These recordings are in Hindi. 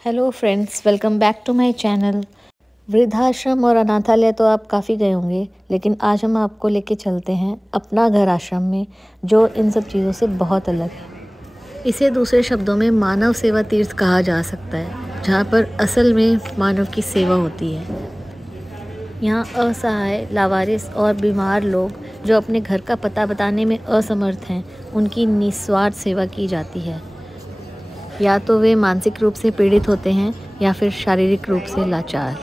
Hello friends, welcome back to my channel. वृद्धाश्रम और अनाथालय तो आप काफ़ी गए होंगे, लेकिन आज हम आपको लेके चलते हैं अपना घर आश्रम में, जो इन सब चीज़ों से बहुत अलग है। इसे दूसरे शब्दों में मानव सेवा तीर्थ कहा जा सकता है, जहाँ पर असल में मानव की सेवा होती है। यहाँ असहाय, लावारिस और बीमार लोग जो अपने घर का पता बताने में असमर्थ हैं, उनकी निस्वार्थ सेवा की जाती है। या तो वे मानसिक रूप से पीड़ित होते हैं या फिर शारीरिक रूप से लाचार।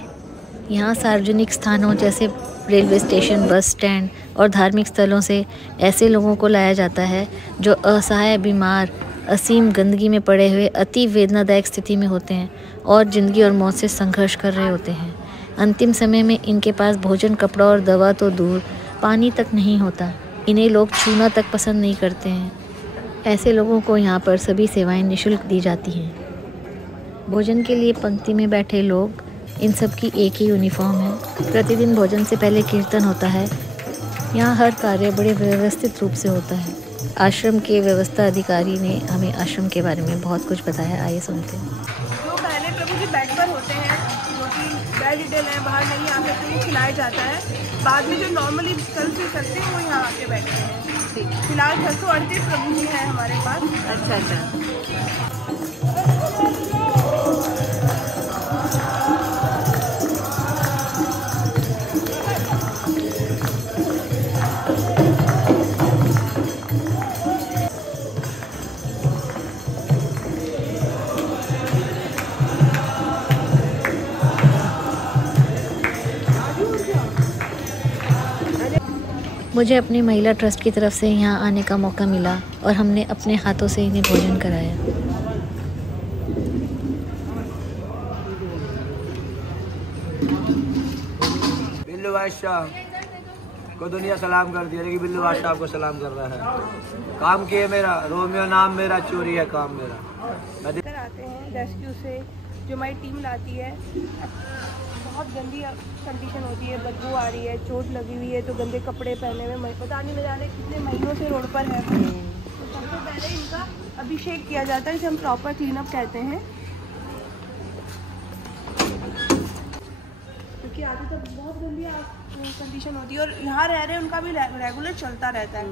यहाँ सार्वजनिक स्थानों जैसे रेलवे स्टेशन, बस स्टैंड और धार्मिक स्थलों से ऐसे लोगों को लाया जाता है जो असहाय, बीमार, असीम गंदगी में पड़े हुए अति वेदनादायक स्थिति में होते हैं और ज़िंदगी और मौत से संघर्ष कर रहे होते हैं। अंतिम समय में इनके पास भोजन, कपड़ा और दवा तो दूर, पानी तक नहीं होता। इन्हें लोग छूना तक पसंद नहीं करते हैं। ऐसे लोगों को यहाँ पर सभी सेवाएं निःशुल्क दी जाती हैं। भोजन के लिए पंक्ति में बैठे लोग, इन सब की एक ही यूनिफॉर्म है। प्रतिदिन भोजन से पहले कीर्तन होता है। यहाँ हर कार्य बड़े व्यवस्थित रूप से होता है। आश्रम के व्यवस्था अधिकारी ने हमें आश्रम के बारे में बहुत कुछ बताया। आइए सुनते हैं। जो पहले प्रभु जी बेड पर होते हैं, जो कि बेड रिडल है, बाहर नहीं आ सकते, वो खिलाया जाता है। बाद में जो नॉर्मली चल से सकते हैं वो यहाँ आके बैठते हैं। फिलहाल 638 प्रभु जी हैं हमारे पास। अच्छा। मुझे अपनी महिला ट्रस्ट की तरफ से यहाँ आने का मौका मिला और हमने अपने हाथों से इन्हें भोजन कराया। बिल्लू बादशाह को दुनिया सलाम कर दिया, लेकिन बिल्लू बादशाह आपको सलाम कर रहा है। काम किए मेरा, रोमियो नाम मेरा, चोरी है काम मेरा। आते हैं रेस्क्यू से, जो हमारी टीम लाती है। बहुत गंदी कंडीशन होती है, बदबू आ रही है, चोट लगी हुई है, तो गंदे कपड़े पहने हुए, पता नहीं न जाने कितने महीनों से रोड पर है। तो सबसे पहले इनका अभिषेक किया जाता है, इसे हम प्रॉपर क्लीन अप कहते हैं। क्योंकि आगे तक बहुत गंदी कंडीशन होती है और यहाँ रह रहे उनका भी रेगुलर चलता रहता है।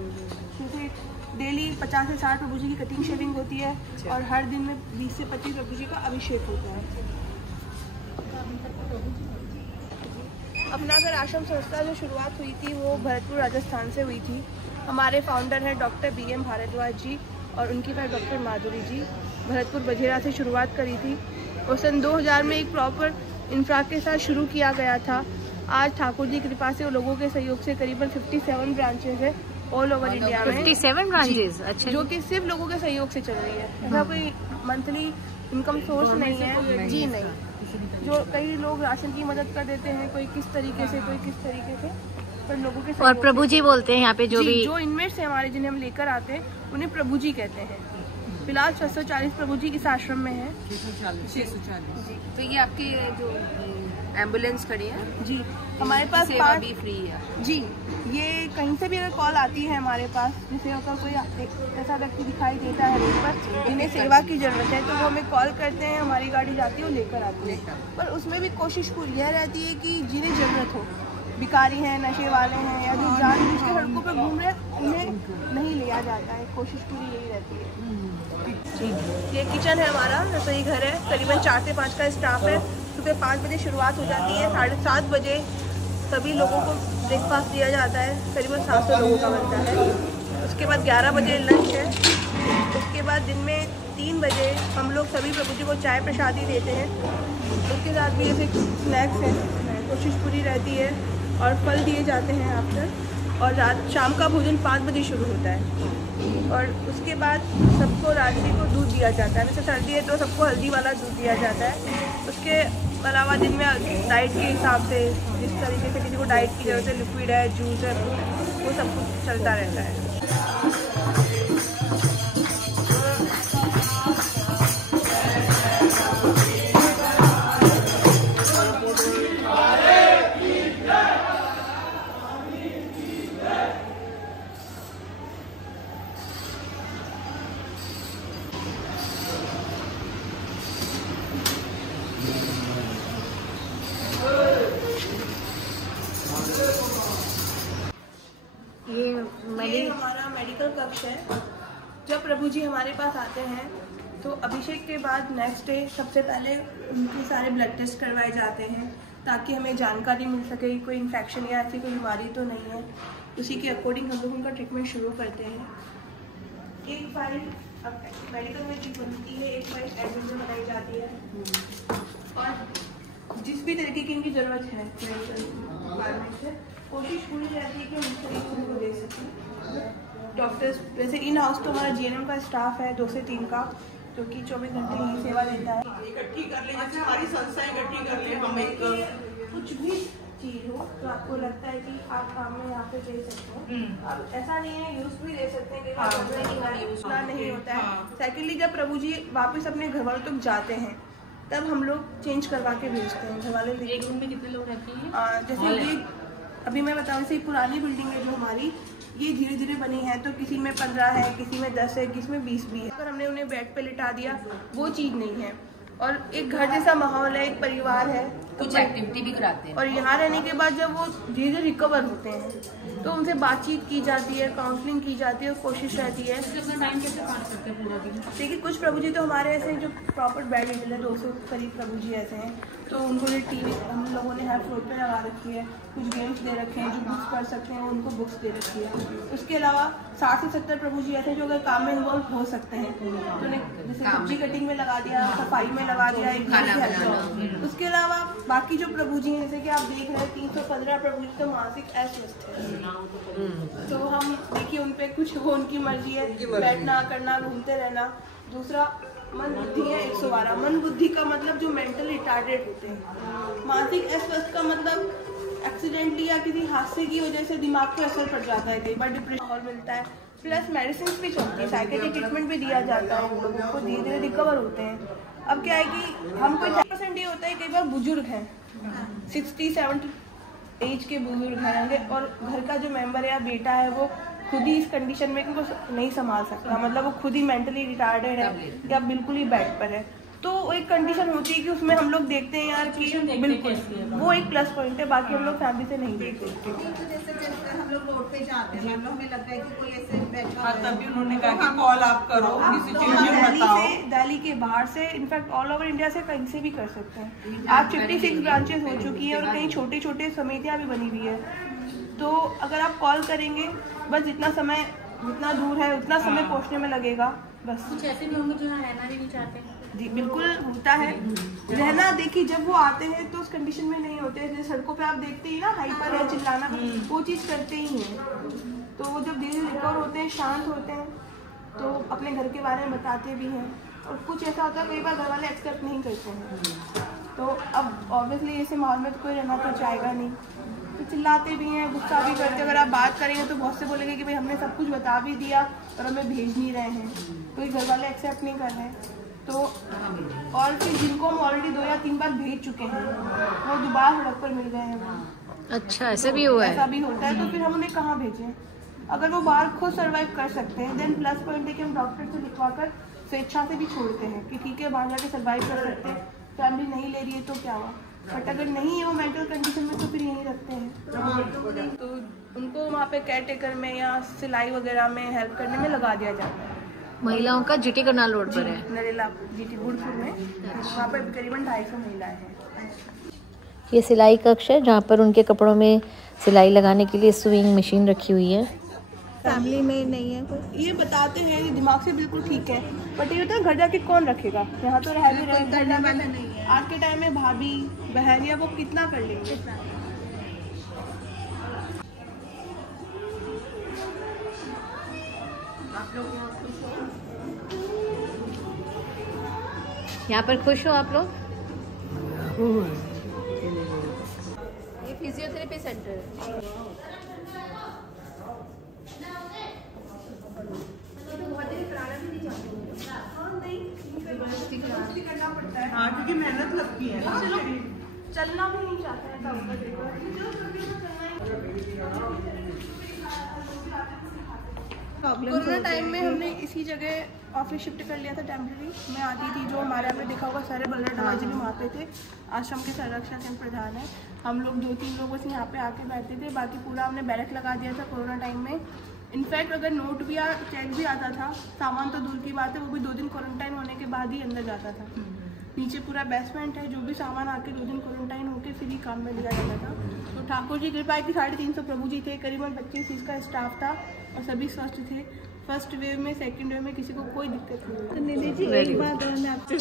क्योंकि डेली 50 से 60 प्रभु जी की कटिंग शेविंग होती है और हर दिन में 20 से 25 प्रभु जी का अभिषेक होता है। अपना घर आश्रम संस्था जो शुरुआत हुई थी वो भरतपुर राजस्थान से हुई थी। हमारे फाउंडर हैं डॉक्टर BM भारद्वाज जी और उनकी वाइफ डॉक्टर माधुरी जी। भरतपुर बझेरा से शुरुआत करी थी और सन 2000 में एक प्रॉपर इंफ्रा के साथ शुरू किया गया था। आज ठाकुर जी की कृपा से और लोगों के सहयोग से करीबन 57 ब्रांचेज है ऑल ओवर इंडिया में। 57 ब्रांचेज, अच्छा, जो कि सिर्फ लोगों के सहयोग से चल रही है। ऐसा कोई मंथली इनकम सोर्स नहीं है जी, नहीं। जो कई लोग राशन की मदद कर देते हैं, कोई किस तरीके से, कोई किस तरीके से, पर लोगों के और प्रभु जी बोलते हैं यहाँ पे जो इनमेट्स हैं हमारे, जिन्हें हम लेकर आते हैं, उन्हें प्रभु जी कहते हैं। फिलहाल 640 प्रभु जी इस आश्रम में है। 640 जी। तो ये आपकी जो एम्बुलेंस खड़ी है जी, हमारे पास सेवा भी फ्री है जी। ये कहीं से भी अगर कॉल आती है हमारे पास, जैसे अगर कोई ऐसा व्यक्ति दिखाई देता है रोड पर जिन्हें सेवा की जरूरत है, तो वो हमें कॉल करते हैं, हमारी गाड़ी जाती है, वो लेकर आती है। पर उसमें भी कोशिश पूरी यह रहती है कि जिन्हें जरूरत हो, भिखारी हैं, नशे वाले हैं या जो जानबूझ के सड़कों पर घूम रहे हैं, उन्हें नहीं लिया जाता है। कोशिश पूरी यही रहती है। ये किचन है हमारा, रसोई घर है। करीबन 4 से 5 का स्टाफ है। सुबह 5 बजे शुरुआत हो जाती है, 7:30 बजे सभी लोगों को ब्रेकफास्ट दिया जाता है। करीबन 700 लोगों का बनता है। उसके बाद 11 बजे लंच है। उसके बाद दिन में 3 बजे हम लोग सभी प्रभु जी को चाय प्रसादी देते हैं। उसके साथ भी ऐसे स्नैक्स हैं, कोशिश पूरी रहती है और फल दिए जाते हैं आफ्टर। और शाम का भोजन 5 बजे शुरू होता है। और उसके बाद सबको रात्रि को दूध दिया जाता है। वैसे सर्दी है तो सबको हल्दी वाला दूध दिया जाता है। उसके अलावा दिन में डाइट के हिसाब से, जिस तरीके से किसी को डाइट की जरूरत है, लिक्विड है, जूस है, वो सब कुछ चलता रहता है। ये हमारा मेडिकल कक्ष है। जब प्रभु जी हमारे पास आते हैं तो अभिषेक के बाद नेक्स्ट डे सबसे पहले उनके सारे ब्लड टेस्ट करवाए जाते हैं ताकि हमें जानकारी मिल सके कोई इन्फेक्शन या ऐसी कोई बीमारी तो नहीं है। उसी के अकॉर्डिंग हम लोग उनका ट्रीटमेंट शुरू करते हैं। एक फाइल मेडिकल में जो बनती है, एक फाइल एडमिट में बनाई जाती है और जिस भी तरीके की इनकी ज़रूरत है मेडिकल डिपार्टमेंट से कोशिश पूरी रहती है कि हम शरीर को उनको दे सकें। डॉक्टर्स वैसे इन हाउस तो हमारा जीएनएम का स्टाफ है 2 से 3 का, जो कि 24 घंटे यही सेवा देता है। इकट्ठी कर ले, जैसे हमारी संस्था इकट्ठी कर ले, हम एक कुछ भी चीज़ हो तो आपको लगता है कि आप काम में यहाँ पे दे सकते हो। अब ऐसा नहीं है, यूज भी दे सकते हैं, उतना नहीं होता है। सेकेंडली जब प्रभु जी वापस अपने घर वालों तक जाते हैं तब हम लोग चेंज करवा के भेजते हैं। घर वाले एक रूम में कितने लोग रहते हैं? जैसे ये अभी मैं बताऊँ, जैसे पुरानी बिल्डिंग है जो हमारी, ये धीरे धीरे बनी है तो किसी में 15 है, किसी में 10 है, किसी में 20 भी है। अगर हमने उन्हें बेड पे लिटा दिया वो चीज़ नहीं है। और एक घर जैसा माहौल है, एक परिवार है, कुछ एक्टिविटी भी कराते हैं। और यहाँ रहने के बाद जब वो धीरे धीरे रिकवर होते हैं तो उनसे बातचीत की जाती है, काउंसलिंग की जाती है और कोशिश रहती है। टाइम कैसे पास करते हैं पूरा दिन? देखिए कुछ प्रभु जी तो हमारे ऐसे हैं जो प्रॉपर बेड लेटल है, 200 करीब प्रभु जी ऐसे हैं, तो उनको जो टीवी हम लोगों ने हर फ्लोर पे लगा रखी है। कुछ गेम्स दे रखे हैं, जो बुक्स पढ़ सकते हैं उनको बुक्स दे रखी है। उसके अलावा 60 से 70 प्रभु जी ऐसे हैं जो अगर काम में इन्वॉल्व हो सकते हैं तो उन्हें जैसे सब्जी कटिंग में लगा दिया, सफाई में लगा दिया, एक उसके अलावा बाकी जो प्रभु जी हैं जैसे कि आप देख रहे हैं 315 प्रभु जी तो मानसिक अस्वस्थ है, तो हम देखिए उन पे कुछ हो, उनकी मर्जी है, बैठना करना, घूमते रहना। दूसरा मन बुद्धि है 112। मन बुद्धि का मतलब जो मेंटल रिटार्डेड होते हैं। मानसिक अस्वस्थ का मतलब एक्सीडेंटली या किसी हादसे की वजह से दिमाग पर असर पड़ जाता है, कई बार डिप्रेशन और मिलता है, प्लस मेडिसिन भी चलती है, साइकेट्रिक ट्रीटमेंट भी दिया जाता है, लोगों को धीरे धीरे रिकवर होते हैं। अब क्या है कि हम कोई 10% ये होता है, कई बार बुजुर्ग हैं 60-70 एज के बुजुर्ग हैं और घर का जो मेंबर है या बेटा है वो खुद ही इस कंडीशन में उनको नहीं संभाल सकता, मतलब वो खुद ही मेंटली रिटार्डेड है या बिल्कुल ही बेड पर है, तो एक कंडीशन होती है कि उसमें हम लोग देखते हैं यार कि बिल्कुल वो एक प्लस पॉइंट है, बाकी हम लोग फैमिली से नहीं देखते। जैसे हम लोग रोड पे जाते हैं, मतलब हमें लगता है कि कोई ऐसे बैठा है, तभी उन्होंने कहा कि कॉल आप करो, सिचुएशन बताओ। दिल्ली के बाहर से, इनफैक्ट ऑल ओवर इंडिया से कहीं से भी कर सकते हैं। आज 56 ब्रांचेस हो चुकी है और कहीं छोटे छोटे समितियाँ भी बनी हुई है, तो अगर आप कॉल करेंगे बस जितना समय जितना दूर है उतना समय पहुँचने में लगेगा। बस कुछ ऐसे भी होंगे जो यहाँ रहना भी नहीं चाहते? जी बिल्कुल होता है रहना। देखिए जब वो आते हैं तो उस कंडीशन में नहीं होते, जैसे सड़कों पे आप देखते ही ना हाइपर है, चिल्लाना, वो चीज़ करते ही हैं। तो वो जब धीरे रिकवर होते हैं, शांत होते हैं, तो अपने घर के बारे में बताते भी हैं। और कुछ ऐसा होता है कई बार घर वाले एक्सेप्ट नहीं करते हैं, तो अब ऑब्वियसली ऐसे माहौल में तो कोई रहना तो चाहेगा नहीं, तो चिल्लाते भी हैं, गुस्सा भी करते हैं। अगर आप बात करेंगे तो बहुत से बोलेंगे कि भाई हमने सब कुछ बता भी दिया और हमें भेज नहीं रहे हैं, कोई घर वाले एक्सेप्ट नहीं कर रहे हैं। तो और फिर जिनको हम ऑलरेडी 2 या 3 बार भेज चुके हैं वो दोबारा सड़क पर मिल गए हैं। अच्छा, ऐसा भी हुआ है? ऐसा भी होता है, तो फिर हम उन्हें कहाँ भेजें? अगर वो बाहर खुद सर्वाइव कर सकते हैं देन प्लस पॉइंट है कि हम डॉक्टर से लिखवा कर स्वेच्छा से भी छोड़ते हैं कि ठीक है बाहर जाके सर्वाइव कर सकते हैं, फैमिली नहीं ले रही है तो क्या हुआ, बट अगर नहीं है वो मेंटल कंडीशन में तो फिर यहीं रखते हैं। तो उनको वहाँ पे केयर टेकर में या सिलाई वगैरह में हेल्प करने में लगा दिया जाता है। महिलाओं का जीटी करनाल रोड पर है, नरेला जीटी गुड़पुर में, वहाँ पर करीबन 250 महिलाएं हैं। ये सिलाई कक्ष है जहाँ पर उनके कपड़ों में सिलाई लगाने के लिए स्विंग मशीन रखी हुई है। फैमिली में नहीं है कोई, ये बताते हैं कि दिमाग से बिल्कुल ठीक है, बट ये होता है घर जाके कौन रखेगा, यहाँ तो रह भी रहे, घर जाके नहीं है। आज के टाइम में भाभी बहन या वो कितना कर लेंगे। आप लोग यहाँ पर खुश हो आप लोग? ये फिजियोथेरेपी सेंटर है। हाँ, क्योंकि मेहनत लगती है ना, चलना भी नहीं चाहते हैं प्रॉब्लम कोरोना टाइम में हमने इसी जगह ऑफिस शिफ्ट कर लिया था टेम्प्रेरी। मैं आती थी, जो हमारे यहाँ पे देखा होगा सारे बल्लर दरवाजे भी वहाँ पे थे। आश्रम के संरक्षक एवं प्रधान है, हम लोग 2-3 लोग बस यहाँ पे आके बैठते थे, बाकी पूरा हमने बैरक लगा दिया था कोरोना टाइम में। इनफैक्ट अगर नोट भी या चेक भी आता था, सामान तो दूर की बात है, वो भी 2 दिन क्वारंटाइन होने के बाद ही अंदर जाता था। नीचे पूरा बेसमेंट है, जो भी सामान आके 2 दिन क्वारंटाइन होकर फिर ही काम में लिया जाता था। तो ठाकुर जी कृपा की 350 प्रभु जी थे, करीबन 25-30 का स्टाफ था और सभी स्वस्थ थे। फर्स्ट वेव में, सेकंड वेव में किसी को कोई दिक्कत नहीं हुई। नीली जी एक बात और मैं आपसे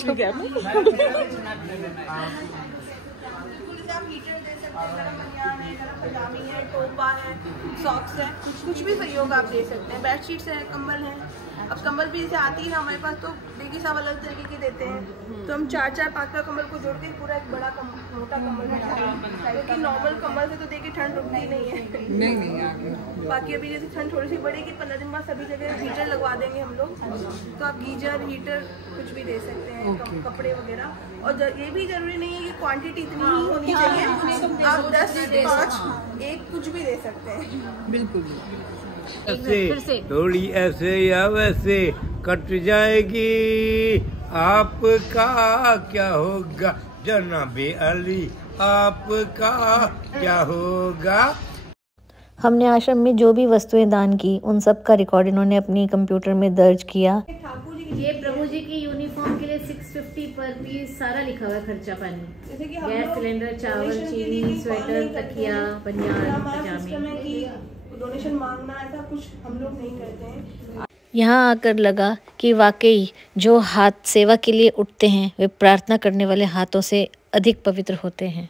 आप हीटर दे सकते हैं, गरम बनियान है, गरम पजामी है, टोपा है, सॉक्स है, कुछ भी सहयोग आप दे सकते हैं। बेडशीट्स है, कंबल है। अब कंबल भी जैसे आती है ना हमारे पास, तो देखिए सब अलग तरीके की देते हैं। तो हम 4-5 का कंबल को जोड़ के पूरा एक बड़ा मोटा कंबल बनाते हैं, क्योंकि नॉर्मल कंबल से तो देखिए ठंड रुकती नहीं है। नहीं। बाकी अभी जैसे ठंड थोड़ी सी बढ़ेगी, 15 दिन बाद सभी जगह हीटर लगवा देंगे हम लोग, तो आप गीजर, हीटर कुछ भी दे सकते हैं, कपड़े वगैरह। और ये भी जरूरी नहीं है कि क्वांटिटी इतनी ही होनी चाहिए, आप 10, 5, 1 कुछ भी दे सकते हैं। बिल्कुल ऐसे थोड़ी ऐसे या वैसे कट जाएगी, आपका क्या होगा जनाबे अली, आपका क्या होगा। हमने आश्रम में जो भी वस्तुएं दान की, उन सब का रिकॉर्ड इन्होंने अपनी कंप्यूटर में दर्ज किया। ये प्रभु जी की यूनिफॉर्म के लिए 650 पर पीस सारा लिखा हुआ है, खर्चा पानी, गैस सिलेंडर, चावल, चीनी, स्वेटर, तकिया, बनियान, पजामे। डोनेशन मांगना ऐसा कुछ हम लोग नहीं करते हैं। यहाँ आकर लगा कि वाकई जो हाथ सेवा के लिए उठते हैं वे प्रार्थना करने वाले हाथों से अधिक पवित्र होते हैं।